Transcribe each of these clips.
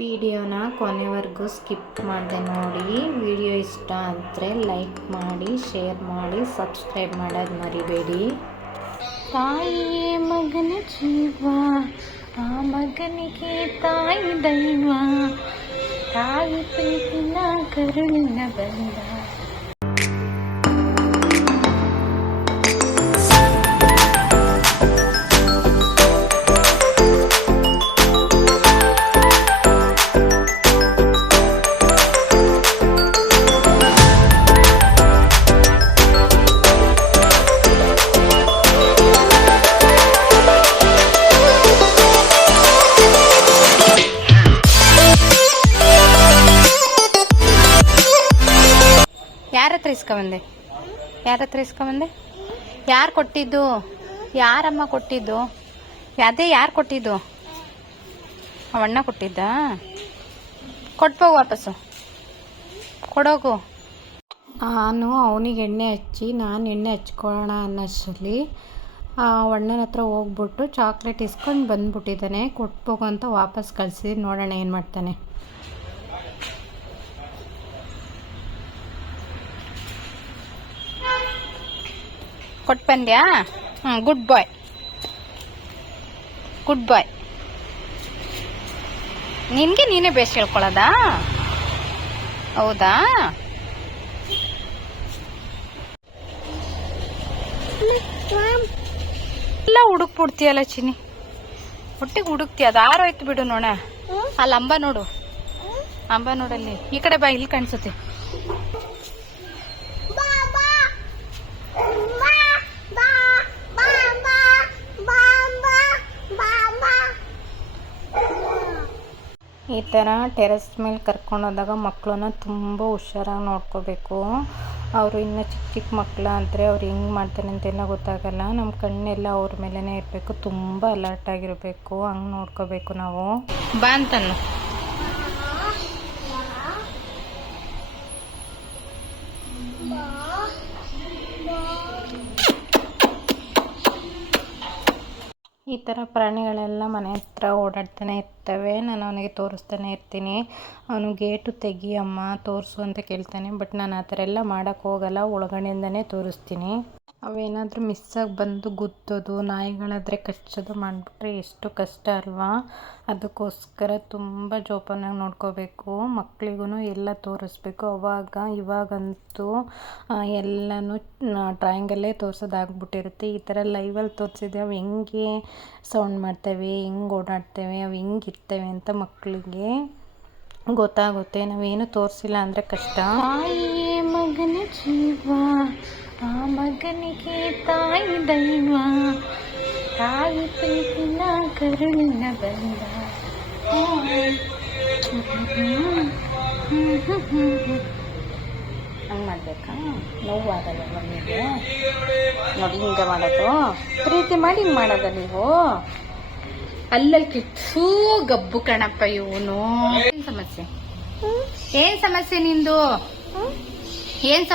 ವಿಡಿಯೋನ ಕೊನೆವರೆಗೂ ಸ್ಕಿಪ್ ಮಾಡದೆ ನೋಡಿ. ವಿಡಿಯೋ ಇಷ್ಟ ಆದರೆ ಲೈಕ್ ಮಾಡಿ, ಶೇರ್ ಮಾಡಿ, ಸಬ್ಸ್ಕ್ರೈಬ್ ಮಾಡೋದು ಮರಿಬೇಡಿ. ತಾಯಿಯೇ ಮಗನ ಜೀವ, ಆ ಮಗನಿಗೆ ತಾಯಿ ದೈವ, ತಾಯಿ ಪ್ರೀತಿನ ಕರುಳಿನ ಬಂದ. ಯಾರ ಹತ್ರ ಇಸ್ಕೊಂಬಂದೆ? ಯಾರು ಕೊಟ್ಟಿದ್ದು? ಯಾರಮ್ಮ ಕೊಟ್ಟಿದ್ದು? ಅದೇ ಯಾರು ಕೊಟ್ಟಿದ್ದು? ಅವಣ್ಣ ಕೊಟ್ಟಿದ್ದ? ಕೊಟ್ಬೋಗು, ವಾಪಸ್ಸು ಕೊಡೋಗು. ನಾನು ಅವನಿಗೆ ಎಣ್ಣೆ ಹಚ್ಚಿ ನಾನು ಎಣ್ಣೆ ಹಚ್ಕೊಳ್ಳೋಣ ಅನ್ನೋಷ್ಟರಲ್ಲಿ ಅಣ್ಣನ ಹತ್ರ ಹೋಗ್ಬಿಟ್ಟು ಚಾಕ್ಲೇಟ್ ಇಸ್ಕೊಂಡು ಬಂದ್ಬಿಟ್ಟಿದ್ದಾನೆ. ಕೊಟ್ಬೋಗು ಅಂತ ವಾಪಸ್ ಕಳಿಸಿ, ನೋಡೋಣ ಏನು ಮಾಡ್ತಾನೆ. ಕೊಟ್ಟು ಬಂದ್ಯಾ? ಗುಡ್ ಬಾಯ್. ನಿನಗೆ ನೀನೇ ಬೇಸ್ ಹೇಳ್ಕೊಳ್ಳೋದಾ? ಹೌದಾ? ಎಲ್ಲ ಹುಡುಕ್ಬಿಡ್ತೀಯಲ್ಲ ಚಿನ್ನಿ, ಹೊಟ್ಟಿಗೆ ಹುಡುಕ್ತೀಯ. ಅದು ಆರೋಯ್ತು ಬಿಡು. ನೋಡ ಅಲ್ಲಿ ಅಂಬ ನೋಡಲ್ಲಿ. ಈ ಕಡೆ ಬಾ, ಇಲ್ಲಿ ಕಾಣಿಸುತ್ತೆ. ಈ ಥರ ಟೆರೆಸ್ ಮೇಲೆ ಕರ್ಕೊಂಡೋದಾಗ ಮಕ್ಕಳನ್ನ ತುಂಬ ಹುಷಾರಾಗಿ ನೋಡ್ಕೋಬೇಕು. ಅವರು ಇನ್ನೂ ಚಿಕ್ಕ ಮಕ್ಕಳು ಅಂದರೆ ಅವ್ರು ಹೆಂಗೆ ಮಾಡ್ತಾರೆ ಅಂತೆಲ್ಲ ಗೊತ್ತಾಗಲ್ಲ. ನಮ್ಮ ಕಣ್ಣೆಲ್ಲ ಅವ್ರ ಮೇಲೇ ಇರಬೇಕು, ತುಂಬ ಅಲರ್ಟಾಗಿರಬೇಕು. ಹಂಗೆ ನೋಡ್ಕೋಬೇಕು ನಾವು. ಬಾ ಅಂತನ್ನು. ಈ ಥರ ಪ್ರಾಣಿಗಳೆಲ್ಲ ಮನೆ ಹತ್ರ ಓಡಾಡ್ತಾನೆ ಇರ್ತವೆ. ನಾನು ಅವನಿಗೆ ತೋರಿಸ್ತಾನೆ ಇರ್ತೀನಿ. ಅವನು ಗೇಟು ತೆಗಿಯಮ್ಮ, ತೋರಿಸು ಅಂತ ಕೇಳ್ತಾನೆ. ಬಟ್ ನಾನು ಆ ಥರ ಎಲ್ಲ ಮಾಡೋಕ್ಕೆ ಹೋಗಲ್ಲ, ಒಳಗಡೆಯಿಂದನೇ ತೋರಿಸ್ತೀನಿ. ಅವೇನಾದರೂ ಮಿಸ್ಸಾಗಿ ಬಂದು ಗುದ್ದೋದು, ನಾಯಿಗಳಾದರೆ ಕಚ್ಚೋದು ಮಾಡಿಬಿಟ್ರೆ ಎಷ್ಟು ಕಷ್ಟ ಅಲ್ವಾ? ಅದಕ್ಕೋಸ್ಕರ ತುಂಬ ಜೋಪಾನಾಗಿ ನೋಡ್ಕೋಬೇಕು. ಮಕ್ಕಳಿಗೂ ಎಲ್ಲ ತೋರಿಸ್ಬೇಕು. ಇವಾಗಂತೂ ಎಲ್ಲನೂ ಡ್ರಾಯಿಂಗಲ್ಲೇ ತೋರಿಸೋದಾಗ್ಬಿಟ್ಟಿರುತ್ತೆ. ಈ ಥರ ಲೈವಲ್ಲಿ ತೋರಿಸಿದ್ರೆ ಅವು ಹೆಂಗೆ ಸೌಂಡ್ ಮಾಡ್ತವೆ, ಹೆಂಗೆ ಓಡಾಡ್ತವೆ, ಅವು ಹೆಂಗಿರ್ತವೆ ಅಂತ ಮಕ್ಕಳಿಗೆ ಗೊತ್ತಾಗುತ್ತೆ. ನಾವೇನು ತೋರಿಸಿಲ್ಲ ಅಂದರೆ ಕಷ್ಟ. ತಾಯಿಯೇ ಮಗನ ಜೀವ, ಆ ಮಗನಿಗೆ ತಾಯಿ ದೈವ, ತಾಯಿ ಪ್ರೀತಿನ ಕರುಳಿನ ಬಂದ. ಹಂಗೆ ಮಾಡಬೇಕಾ? ನೋವಾಗಲ್ಲ ನಮಗೆ? ನೋಡಿ ಹಿಂಗೆ ಮಾಡೋದು. ಪ್ರೀತಿ ಮಾಡಿ ಹಿಂಗೆ ಮಾಡೋದ ನೀವು? ಅಲ್ಲಲ್ಲಿ ಕಿತ್ತು ಗಬ್ಬು ಕಣಪ್ಪ ಇವನು. ಏನ್ ಸಮಸ್ಯೆ ನಿಂದು? ಏನ್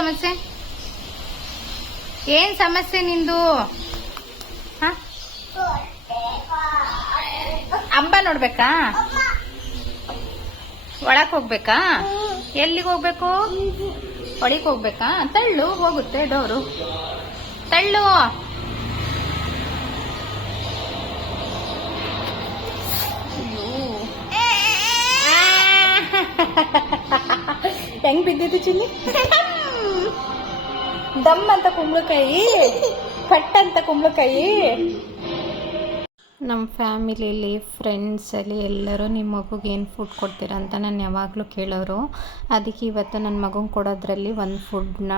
ಸಮಸ್ಯೆ ನಿಂದು? ಅಂಬ ನೋಡ್ಬೇಕಾ? ಒಳಕ್ ಹೋಗ್ಬೇಕಾ? ಎಲ್ಲಿಗೆ ಹೋಗ್ಬೇಕು? ಒಳಗೆ ಹೋಗ್ಬೇಕಾ? ತಳ್ಳು, ಹೋಗುತ್ತೆ ಡೋರು. ತಳ್ಳು. ಹೆಂಗ್ ಬಿದ್ದಿದ್ದು ಚಿನ್ನಿ? ದಮ್ ಅಂತ ಕುಂಬಳಕಾಯಿ, ಪಟ್ ಅಂತ ಕುಂಬಳಕಾಯಿ. ನಮ್ಮ ಫ್ಯಾಮಿಲಿಯಲ್ಲಿ, ಫ್ರೆಂಡ್ಸಲ್ಲಿ ಎಲ್ಲರೂ ನಿಮ್ಮ ಮಗುಗೆ ಏನು ಫುಡ್ ಕೊಡ್ತೀರಾ ಅಂತ ನಾನು ಯಾವಾಗಲೂ ಕೇಳೋರು. ಅದಕ್ಕೆ ಇವತ್ತು ನನ್ನ ಮಗುಗೆ ಕೊಡೋದ್ರಲ್ಲಿ ಒಂದು ಫುಡ್ನ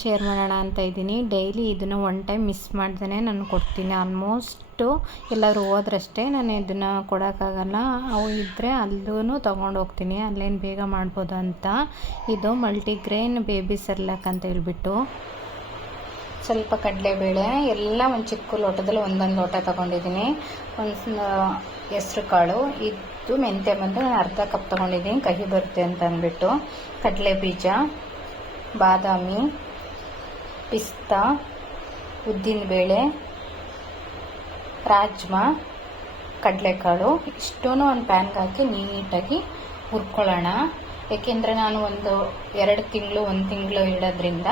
ಶೇರ್ ಮಾಡೋಣ ಅಂತ ಇದ್ದೀನಿ. ಡೈಲಿ ಇದನ್ನು ಒನ್ ಟೈಮ್ ಮಿಸ್ ಮಾಡ್ದೇ ನಾನು ಕೊಡ್ತೀನಿ. ಆಲ್ಮೋಸ್ಟು ಎಲ್ಲರೂ ಹೋದ್ರಷ್ಟೇ ನಾನು ಇದನ್ನು ಕೊಡೋಕ್ಕಾಗಲ್ಲ. ಅವು ಇದ್ದರೆ ಅಲ್ಲೂ ತೊಗೊಂಡು ಹೋಗ್ತೀನಿ, ಅಲ್ಲೇನು ಬೇಗ ಮಾಡ್ಬೋದು ಅಂತ. ಇದು ಮಲ್ಟಿಗ್ರೇನ್ ಬೇಬಿ ಸೆರ್ಲಾಕ್ ಅಂತ ಹೇಳ್ಬಿಟ್ಟು. ಸ್ವಲ್ಪ ಕಡಲೆಬೇಳೆ ಎಲ್ಲ ಒಂದು ಚಿಕ್ಕ ಲೋಟದಲ್ಲಿ ಒಂದೊಂದು ಲೋಟ ತೊಗೊಂಡಿದ್ದೀನಿ. ಒಂದು ಹೆಸ್ರು ಕಾಳು, ಇದು ಮೆಂತ್ಯ ಬಂದು ನಾನು ಅರ್ಧ ಕಪ್ ತೊಗೊಂಡಿದ್ದೀನಿ, ಕಹಿ ಬರುತ್ತೆ ಅಂತ ಅಂದ್ಬಿಟ್ಟು. ಕಡಲೆ ಬೀಜ, ಬಾದಾಮಿ, ಪಿಸ್ತಾ, ಉದ್ದಿನಬೇಳೆ, ರಾಜ್ಮಾ, ಕಡಲೆಕಾಳು ಇಷ್ಟೂ ಒಂದು ಪ್ಯಾನ್ಗೆ ಹಾಕಿ ನೀಟಾಗಿ ಹುರ್ಕೊಳ್ಳೋಣ. ಏಕೆಂದರೆ ನಾನು 1 ತಿಂಗಳು ಇಡೋದ್ರಿಂದ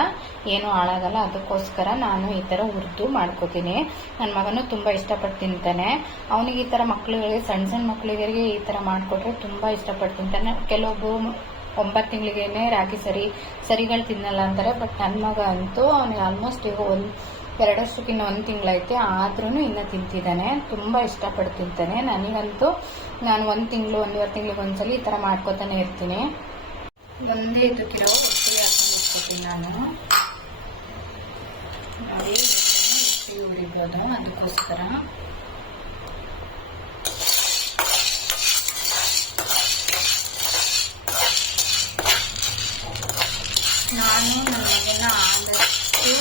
ಏನೂ ಹಾಳಾಗಲ್ಲ. ಅದಕ್ಕೋಸ್ಕರ ನಾನು ಈ ಥರ ಹುರಿದು ಮಾಡ್ಕೋತೀನಿ. ನನ್ನ ಮಗನೂ ತುಂಬ ಇಷ್ಟಪಟ್ಟು ತಿಂತಾನೆ. ಅವನಿಗೆ ಈ ಥರ ಮಕ್ಕಳಿಗೆ, ಸಣ್ಣ ಮಕ್ಕಳಿಗೆ ಈ ಥರ ಮಾಡಿಕೊಟ್ರೆ ತುಂಬ ಇಷ್ಟಪಟ್ಟು ತಿಂತಾನೆ. ಕೆಲವೊಬ್ಬರು 9 ತಿಂಗಳಿಗೇನೆ ರಾಗಿ ಸರಿಗಳು ತಿನ್ನಲ್ಲ ಅಂತಾರೆ. ಬಟ್ ನನ್ನ ಮಗ ಅಂತೂ ಅವನಿಗೆ ಆಲ್ಮೋಸ್ಟ್ ಈಗ 2 ವರ್ಷಕ್ಕಿನ್ನ 1 ತಿಂಗಳೈತೆ, ಆದ್ರೂ ಇನ್ನೂ ತಿಂತಿದ್ದಾನೆ. ತುಂಬ ಇಷ್ಟಪಟ್ಟು ತಿಂತಾನೆ. ನನಗಂತೂ ನಾನು 1 ತಿಂಗಳು 1.5 ತಿಂಗಳಿಗೆ ಒಂದ್ಸಲ ಈ ಥರ ಮಾಡ್ಕೊತಾನೆ ಇರ್ತೀನಿ. ಒಂದೇ ಇದಕ್ಕಿರೋ ಒಟ್ಟಿಗೆ ಹಾಕೊಂಡು ಇಟ್ಕೊತೀನಿ ನಾನು. ಅದೇ ಒಟ್ಟಿಗೆ ಉರಿಬೋದು. ಅದಕ್ಕೋಸ್ಕರ ನಾನು ನನ್ನ ಮಗನ ಆದಷ್ಟು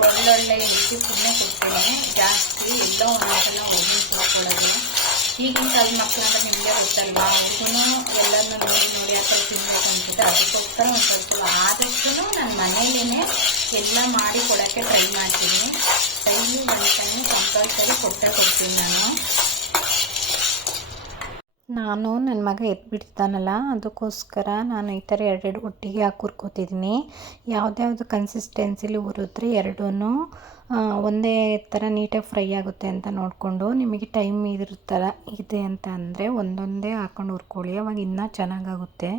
ಒಳ್ಳೊಳ್ಳೆ ಹೆಲ್ತಿ ಫುಡ್ನೇ ಕೊಡ್ತೀನಿ. ಜಾಸ್ತಿ ಎಲ್ಲೋ ಒಂದೊಂದ್ಸಲ ಹೊರಗಿನ ಕೊಡೋದು. ಈಗಿನ ಕಾಲದ ಮಕ್ಕಳಂದ್ರೆ ನಿಮಗೆ ಗೊತ್ತಲ್ವಾ, ಅವ್ರಿಗೂ ಎಲ್ಲರನ್ನೂ ನೋಡಿ ಆ ಥರ ತಿನ್ಬೇಕು ಅನ್ಸುತ್ತೆ. ಅದಕ್ಕೋಸ್ಕರ ಒಂದು ಸ್ವಲ್ಪ ಆದಷ್ಟು ನಾನು ಮನೇಲೇ ಎಲ್ಲ ಮಾಡಿ ಕೊಡೋಕ್ಕೆ ಟ್ರೈ ಮಾಡ್ತೀನಿ. ಡೈಲಿ 1 ಟೈಮ್ ಕಂಪಲ್ಸರಿ ಕೊಡ್ತೀನಿ ನಾನು. ನನ್ನ ಮಗ ಎದ್ಬಿಡ್ತಾನಲ್ಲ, ಅದಕ್ಕೋಸ್ಕರ ನಾನು ಈ ಥರ 2 ಒಟ್ಟಿಗೆ ಹಾಕಿ ಹುರ್ಕೋತಿದ್ದೀನಿ. ಯಾವುದ್ಯಾವುದು ಕನ್ಸಿಸ್ಟೆನ್ಸಿಲಿ ಹುರಿದ್ರೆ ಎರಡೂ ಒಂದೇ ಥರ ನೀಟಾಗಿ ಫ್ರೈ ಆಗುತ್ತೆ ಅಂತ ನೋಡಿಕೊಂಡು, ನಿಮಗೆ ಟೈಮ್ ಇದೆ ಅಂತ ಅಂದರೆ ಒಂದೊಂದೇ ಹಾಕೊಂಡು ಹುರ್ಕೊಳ್ಳಿ, ಅವಾಗ ಇನ್ನೂ ಚೆನ್ನಾಗಾಗುತ್ತೆ.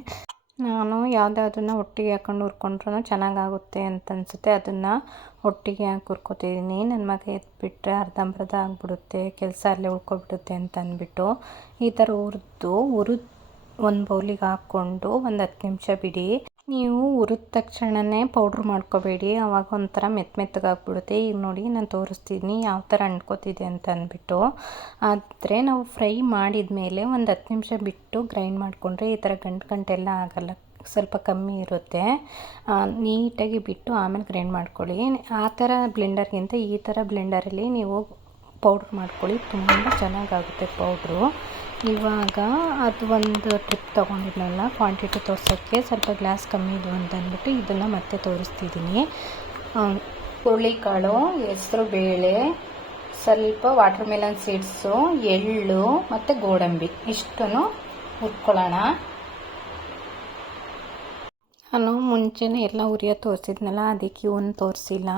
ನಾನು ಯಾವುದ್ಯಾವುದನ್ನು ಒಟ್ಟಿಗೆ ಹಾಕೊಂಡು ಹುರ್ಕೊಂಡ್ರೂ ಚೆನ್ನಾಗಾಗುತ್ತೆ ಅಂತ ಅನಿಸುತ್ತೆ. ಅದನ್ನು ಒಟ್ಟಿಗೆ ಹಾಕಿ ಹುರ್ಕೋತಿದ್ದೀನಿ. ನನ್ನ ಮಗ ಎದ್ಬಿಟ್ರೆ ಅರ್ಧಂಬರ್ಧ ಆಗಿಬಿಡುತ್ತೆ, ಕೆಲಸ ಅಲ್ಲೇ ಉಳ್ಕೊಬಿಡುತ್ತೆ ಅಂತ ಅಂದ್ಬಿಟ್ಟು ಈ ಥರ ಹುರಿದು ಒಂದು ಬೌಲಿಗೆ ಹಾಕ್ಕೊಂಡು ಒಂದು 10 ನಿಮಿಷ ಬಿಡಿ. ನೀವು ಹುರಿದ ತಕ್ಷಣವೇ ಪೌಡ್ರ್ ಮಾಡ್ಕೋಬೇಡಿ, ಆವಾಗ ಒಂಥರ ಮೆತ್ತಗಾಗ್ಬಿಡುತ್ತೆ. ಈಗ ನೋಡಿ ನಾನು ತೋರಿಸ್ತೀನಿ ಯಾವ ಥರ ಅಂಟ್ಕೋತಿದೆ ಅಂತ ಅಂದ್ಬಿಟ್ಟು. ಆದರೆ ನಾವು ಫ್ರೈ ಮಾಡಿದ ಮೇಲೆ ಒಂದು 10 ನಿಮಿಷ ಬಿಟ್ಟು ಗ್ರೈಂಡ್ ಮಾಡಿಕೊಂಡ್ರೆ ಈ ಥರ ಗಂಟೆಲ್ಲ ಆಗಲ್ಲ, ಸ್ವಲ್ಪ ಕಮ್ಮಿ ಇರುತ್ತೆ. ನೀಟಾಗಿ ಬಿಟ್ಟು ಆಮೇಲೆ ಗ್ರೈಂಡ್ ಮಾಡ್ಕೊಳ್ಳಿ. ಆ ಥರ ಬ್ಲೆಂಡರ್ಗಿಂತ ಈ ಥರ ಬ್ಲೆಂಡರಲ್ಲಿ ನೀವು ಪೌಡ್ರ್ ಮಾಡ್ಕೊಳ್ಳಿ, ತುಂಬ ಚೆನ್ನಾಗಾಗುತ್ತೆ ಪೌಡ್ರು. ಇವಾಗ ಅದು ಒಂದು ಟ್ರಿಪ್ ತೊಗೊಂಡಿದ್ನಲ್ಲ ಕ್ವಾಂಟಿಟಿ ತೋರ್ಸೋಕ್ಕೆ, ಸ್ವಲ್ಪ ಗ್ಲಾಸ್ ಕಮ್ಮಿ ಇದು ಅಂತ ಅಂದ್ಬಿಟ್ಟು ಇದನ್ನು ಮತ್ತೆ ತೋರಿಸ್ತಿದ್ದೀನಿ. ಹುರುಳಿಕಾಳು, ಹೆಸರು ಬೇಳೆ, ಸ್ವಲ್ಪ ವಾಟರ್ ಮೆಲನ್ ಸೀಡ್ಸು, ಎಳ್ಳು ಮತ್ತು ಗೋಡಂಬಿ ಇಷ್ಟನ್ನು ಹುರ್ಕೊಳ್ಳೋಣ. ನಾನು ಮುಂಚೆನೇ ಎಲ್ಲ ಹುರಿಯೋ ತೋರಿಸಿದ್ನಲ್ಲ, ಅದಕ್ಕೆ ಒಂದು ತೋರಿಸಿಲ್ಲ.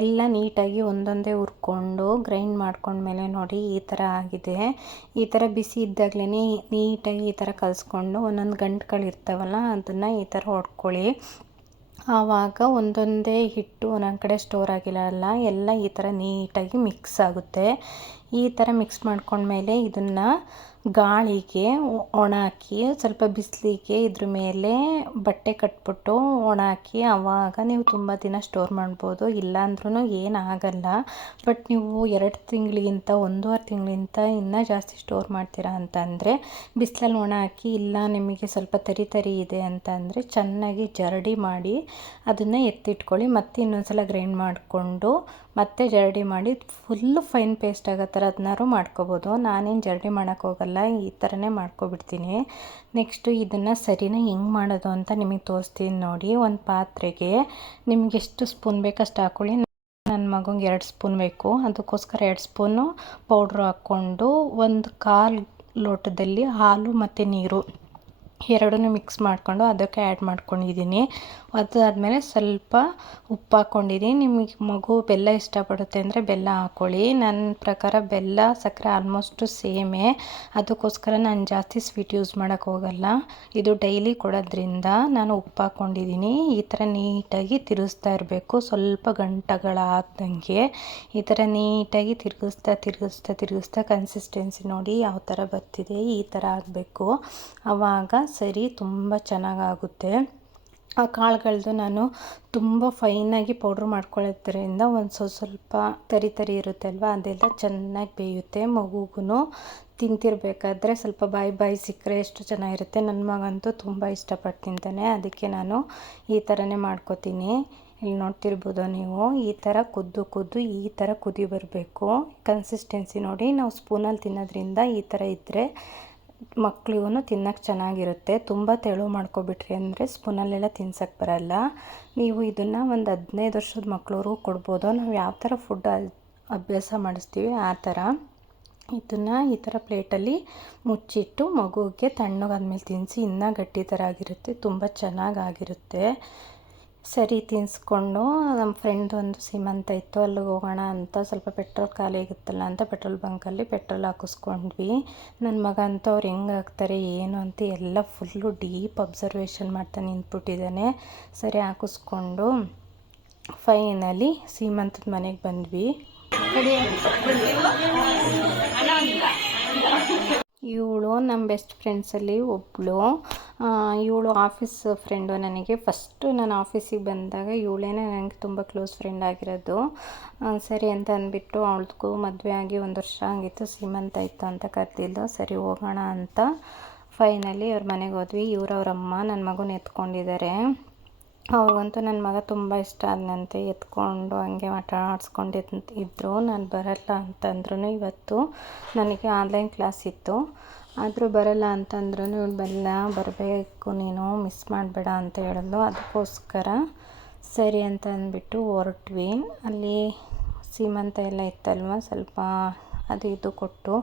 ಎಲ್ಲ ನೀಟಾಗಿ ಒಂದೊಂದೇ ಹುರ್ಕೊಂಡು ಗ್ರೈಂಡ್ ಮಾಡ್ಕೊಂಡ್ಮೇಲೆ ನೋಡಿ ಈ ಥರ ಆಗಿದೆ. ಈ ಥರ ಬಿಸಿ ಇದ್ದಾಗಲೇ ನೀಟಾಗಿ ಈ ಥರ ಕಲಿಸ್ಕೊಂಡು ಒಂದೊಂದು ಗಂಟುಗಳಿರ್ತಾವಲ್ಲ ಅದನ್ನು ಈ ಥರ ಹೊಡ್ಕೊಳ್ಳಿ. ಆವಾಗ ಒಂದೊಂದೇ ಹಿಟ್ಟು ಒಂದೊಂದು ಕಡೆ ಸ್ಟೋರ್ ಆಗಿರಲ್ಲ, ಎಲ್ಲ ಈ ಥರ ನೀಟಾಗಿ ಮಿಕ್ಸ್ ಆಗುತ್ತೆ. ಈ ಥರ ಮಿಕ್ಸ್ ಮಾಡ್ಕೊಂಡ್ಮೇಲೆ ಇದನ್ನು ಗಾಳಿಗೆ ಒಣಾಕಿ, ಸ್ವಲ್ಪ ಬಿಸಿಲಿಗೆ ಇದ್ರ ಮೇಲೆ ಬಟ್ಟೆ ಕಟ್ಬಿಟ್ಟು ಒಣಾಕಿ, ಆವಾಗ ನೀವು ತುಂಬ ದಿನ ಸ್ಟೋರ್ ಮಾಡ್ಬೋದು. ಇಲ್ಲಾಂದ್ರೂ ಏನಾಗಲ್ಲ. ಬಟ್ ನೀವು 2 ತಿಂಗಳಿಗಿಂತ 1.5 ತಿಂಗಳಿಗಿಂತ ಇನ್ನೂ ಜಾಸ್ತಿ ಸ್ಟೋರ್ ಮಾಡ್ತೀರಾ ಅಂತ ಅಂದರೆ ಬಿಸಿಲಲ್ಲಿ ಒಣಾಕಿ, ಇಲ್ಲ ನಿಮಗೆ ಸ್ವಲ್ಪ ತರಿ ಇದೆ ಅಂತ ಅಂದರೆ ಚೆನ್ನಾಗಿ ಜರಡಿ ಮಾಡಿ ಅದನ್ನು ಎತ್ತಿಟ್ಕೊಳ್ಳಿ. ಮತ್ತೆ ಇನ್ನೊಂದ್ಸಲ ಗ್ರೈಂಡ್ ಮಾಡಿಕೊಂಡು ಮತ್ತೆ ಜರಡಿ ಮಾಡಿ ಫುಲ್ಲು ಫೈನ್ ಪೇಸ್ಟ್ ಆಗೋ ಥರ ಅದನ್ನಾರು ಮಾಡ್ಕೋಬೋದು. ನಾನೇನು ಜರಡಿ ಮಾಡೋಕ್ಕೋಗಲ್ಲ, ಈ ಥರನೇ ಮಾಡ್ಕೊಬಿಡ್ತೀನಿ. ನೆಕ್ಸ್ಟು ಇದನ್ನು ಸರಿನ ಹೆಂಗೆ ಮಾಡೋದು ಅಂತ ನಿಮಗೆ ತೋರಿಸ್ತೀನಿ ನೋಡಿ. ಒಂದು ಪಾತ್ರೆಗೆ ನಿಮ್ಗೆ ಎಷ್ಟು ಸ್ಪೂನ್ ಬೇಕಷ್ಟು ಹಾಕ್ಕೊಳ್ಳಿ. ನನ್ನ ಮಗಂಗೆ 2 ಸ್ಪೂನ್ ಬೇಕು, ಅದಕ್ಕೋಸ್ಕರ 2 ಸ್ಪೂನು ಪೌಡ್ರು ಹಾಕ್ಕೊಂಡು 1/4 ಲೋಟದಲ್ಲಿ ಹಾಲು ಮತ್ತು ನೀರು ಎರಡನ್ನೂ ಮಿಕ್ಸ್ ಮಾಡಿಕೊಂಡು ಅದಕ್ಕೆ ಆ್ಯಡ್ ಮಾಡ್ಕೊಂಡಿದ್ದೀನಿ. ಅದಾದಮೇಲೆ ಸ್ವಲ್ಪ ಉಪ್ಪು ಹಾಕ್ಕೊಂಡಿದ್ದೀನಿ. ನಿಮಗೆ ಮಗು ಬೆಲ್ಲ ಇಷ್ಟಪಡುತ್ತೆ ಅಂದರೆ ಬೆಲ್ಲ ಹಾಕ್ಕೊಳ್ಳಿ. ನನ್ನ ಪ್ರಕಾರ ಬೆಲ್ಲ ಸಕ್ಕರೆ ಆಲ್ಮೋಸ್ಟು ಸೇಮೇ, ಅದಕ್ಕೋಸ್ಕರ ನಾನು ಜಾಸ್ತಿ ಸ್ವೀಟ್ ಯೂಸ್ ಮಾಡೋಕ್ಕೆ ಹೋಗಲ್ಲ. ಇದು ಡೈಲಿ ಕೊಡೋದ್ರಿಂದ ನಾನು ಉಪ್ಪು ಹಾಕ್ಕೊಂಡಿದ್ದೀನಿ. ಈ ಥರ ನೀಟಾಗಿ ತಿರುಗಿಸ್ತಾ ಇರಬೇಕು, ಸ್ವಲ್ಪ ಗಂಟೆಗಳಾಗ್ದಂಗೆ ಈ ಥರ ನೀಟಾಗಿ ತಿರುಗಿಸ್ತಾ ಕನ್ಸಿಸ್ಟೆನ್ಸಿ ನೋಡಿ ಯಾವ ಥರ ಬರ್ತಿದೆ, ಈ ಥರ ಆಗಬೇಕು. ಆವಾಗ ಸರಿ ತುಂಬ ಚೆನ್ನಾಗಾಗುತ್ತೆ. ಆ ಕಾಳುಗಳದ್ದು ನಾನು ತುಂಬ ಫೈನಾಗಿ ಪೌಡ್ರ್ ಮಾಡ್ಕೊಳ್ಳೋದ್ರಿಂದ ಒಂದು ಸ್ವಲ್ಪ ತರಿ ಇರುತ್ತೆ ಅಲ್ವಾ, ಅದೆಲ್ಲ ಚೆನ್ನಾಗಿ ಬೇಯುತ್ತೆ. ಮಗುಗೂ ತಿಂತಿರ್ಬೇಕಾದ್ರೆ ಸ್ವಲ್ಪ ಬಾಯಿ ಸಿಕ್ಕರೆ ಎಷ್ಟು ಚೆನ್ನಾಗಿರುತ್ತೆ. ನನ್ನ ಮಗಂತೂ ತುಂಬ ಇಷ್ಟಪಟ್ಟು ತಿಂತಾನೆ, ಅದಕ್ಕೆ ನಾನು ಈ ಥರನೇ ಮಾಡ್ಕೋತೀನಿ. ಇಲ್ಲಿ ನೋಡ್ತಿರ್ಬೋದು ನೀವು, ಈ ಥರ ಕುದ್ದು ಈ ಥರ ಕುದಿ ಬರಬೇಕು. ಕನ್ಸಿಸ್ಟೆನ್ಸಿ ನೋಡಿ, ನಾವು ಸ್ಪೂನಲ್ಲಿ ತಿನ್ನೋದ್ರಿಂದ ಈ ಥರ ಇದ್ದರೆ ಮಕ್ಳಿಗೂ ತಿನ್ನೋಕ್ಕೆ ಚೆನ್ನಾಗಿರುತ್ತೆ. ತುಂಬ ತೆಳು ಮಾಡ್ಕೊಬಿಟ್ರಿ ಅಂದರೆ ಸ್ಪೂನಲ್ಲೆಲ್ಲ ತಿನ್ಸೋಕ್ಕೆ ಬರಲ್ಲ. ನೀವು ಇದನ್ನು ಒಂದು 15 ವರ್ಷದ ಮಕ್ಕಳವ್ರಿಗೂ ಕೊಡ್ಬೋದು. ನಾವು ಯಾವ ಥರ ಫುಡ್ ಅಭ್ಯಾಸ ಮಾಡಿಸ್ತೀವಿ ಆ ಥರ. ಇದನ್ನು ಈ ಥರ ಪ್ಲೇಟಲ್ಲಿ ಮುಚ್ಚಿಟ್ಟು ಮಗುವಿಗೆ ತಣ್ಣಗಾದ್ಮೇಲೆ ತಿನ್ನಿಸಿ ಇನ್ನೂ ಗಟ್ಟಿ ಥರ ಆಗಿರುತ್ತೆ, ತುಂಬ ಚೆನ್ನಾಗಾಗಿರುತ್ತೆ. ಸರಿ ತಿನ್ನಿಸ್ಕೊಂಡು ನಮ್ಮ ಫ್ರೆಂಡ್ ಒಂದು ಸೀಮಂತ ಇತ್ತು, ಅಲ್ಲಿಗೆ ಹೋಗೋಣ ಅಂತ ಸ್ವಲ್ಪ ಪೆಟ್ರೋಲ್ ಖಾಲಿ ಆಗುತ್ತಲ್ಲ ಅಂತ ಪೆಟ್ರೋಲ್ ಬಂಕಲ್ಲಿ ಪೆಟ್ರೋಲ್ ಹಾಕಿಸ್ಕೊಂಡ್ವಿ. ನನ್ನ ಮಗ ಅಂತ ಅವ್ರು ಹೆಂಗೆ ಹಾಕ್ತಾರೆ ಏನು ಅಂತ ಎಲ್ಲ ಫುಲ್ಲು ಡೀಪ್ ಅಬ್ಸರ್ವೇಷನ್ ಮಾಡ್ತಾ ನಿಂತ್ಬಿಟ್ಟಿದ್ದಾನೆ. ಸರಿ ಹಾಕಿಸ್ಕೊಂಡು ಫೈನಲಿ ಸೀಮಂತದ ಮನೆಗೆ ಬಂದ್ವಿ. ಇವಳು ನಮ್ಮ ಬೆಸ್ಟ್ ಫ್ರೆಂಡ್ಸಲ್ಲಿ ಒಬ್ಬಳು. ಇವಳು ಆಫೀಸ್ ಫ್ರೆಂಡು ನನಗೆ. ಫಸ್ಟು ನಾನು ಆಫೀಸಿಗೆ ಬಂದಾಗ ಇವಳೇ ನನಗೆ ತುಂಬ ಕ್ಲೋಸ್ ಫ್ರೆಂಡ್ ಆಗಿರೋದು. ಸರಿ ಅಂತ ಅಂದ್ಬಿಟ್ಟು ಅವಳಿಗೂ ಮದುವೆ ಆಗಿ 1 ವರ್ಷ ಆಗಿತ್ತು, ಸೀಮಂತ ಇತ್ತು ಅಂತ ಕರೆದಿದ್ದು. ಸರಿ ಹೋಗೋಣ ಅಂತ ಫೈನಲಿ ಅವ್ರ ಮನೆಗೆ ಹೋದ್ವಿ. ಇವರು ಅವರಮ್ಮ ನನ್ನ ಮಗುನ ಎತ್ಕೊಂಡಿದ್ದಾರೆ. ಅವ್ರಿಗಂತೂ ನನ್ನ ಮಗ ತುಂಬ ಇಷ್ಟ ಆದನಂತೆ, ಎತ್ಕೊಂಡು ಹಂಗೆ ಆಟ ಆಡಿಸ್ಕೊಂಡಿದ್ರು. ನಾನು ಬರಲ್ಲ ಅಂತಂದ್ರೂ ಇವತ್ತು ನನಗೆ ಆನ್ಲೈನ್ ಕ್ಲಾಸ್ ಇತ್ತು, ಆದರೂ ಬರಲ್ಲ ಅಂತಂದ್ರೂ ಇವಳು ಬರಬೇಕು ನೀನು, ಮಿಸ್ ಮಾಡಬೇಡ ಅಂತ ಹೇಳಿದ್ಲು. ಅದಕ್ಕೋಸ್ಕರ ಸರಿ ಅಂತ ಅಂದ್ಬಿಟ್ಟು ಹೊರಟ್ವಿ. ಅಲ್ಲಿ ಸೀಮಂತ ಎಲ್ಲ ಇತ್ತಲ್ವ, ಸ್ವಲ್ಪ ಅದು ಇದು ಕೊಟ್ಟು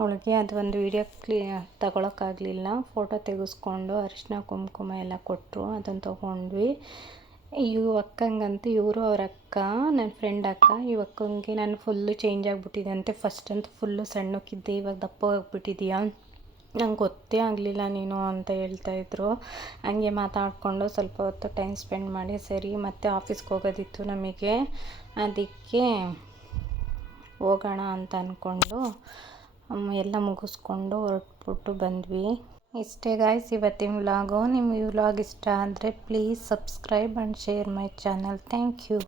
ಅವಳಿಗೆ ಅದು ಒಂದು ವೀಡಿಯೋ ತಗೊಳಕ್ಕಾಗಲಿಲ್ಲ. ಫೋಟೋ ತೆಗೆಸ್ಕೊಂಡು ಅರಿಶಿನ ಕುಂಕುಮ ಎಲ್ಲ ಕೊಟ್ಟರು, ಅದನ್ನು ತೊಗೊಂಡ್ವಿ. ಅಕ್ಕಂಗಂತೂ ಇವರು ಅವ್ರ ಅಕ್ಕ, ನನ್ನ ಫ್ರೆಂಡ್ ಅಕ್ಕ. ಅಕ್ಕಂಗೆ ನಾನು ಫುಲ್ಲು ಚೇಂಜ್ ಆಗಿಬಿಟ್ಟಿದೆ ಅಂತೆ. ಫಸ್ಟ್ ಅಂತೂ ಫುಲ್ಲು ಸಣ್ಣಕ್ಕಿದ್ದೆ, ಇವಾಗ ದಪ್ಪ ಆಗಿಬಿಟ್ಟಿದೆಯಾ, ನಂಗೆ ಗೊತ್ತೇ ಆಗಲಿಲ್ಲ ನೀನು ಅಂತ ಹೇಳ್ತಾಯಿದ್ರು. ಹಂಗೆ ಮಾತಾಡಿಕೊಂಡು ಸ್ವಲ್ಪ ಹೊತ್ತು ಟೈಮ್ ಸ್ಪೆಂಡ್ ಮಾಡಿ ಸರಿ ಮತ್ತೆ ಆಫೀಸ್ಗೆ ಹೋಗೋದಿತ್ತು ನಮಗೆ, ಅದಕ್ಕೆ ಹೋಗೋಣ ಅಂತ ಅಂದ್ಕೊಂಡು ಎಲ್ಲ ಮುಗಿಸ್ಕೊಂಡು ಹೊರಟ್ಬಿಟ್ಟು ಬಂದ್ವಿ. ಇಷ್ಟೇ ಗಾಯ್ಸ್ ಇವತ್ತಿನ ವ್ಲಾಗು. ನಿಮ್ಮ ಈ ವ್ಲಾಗ್ ಇಷ್ಟ ಆದರೆ please subscribe and share my channel. Thank you.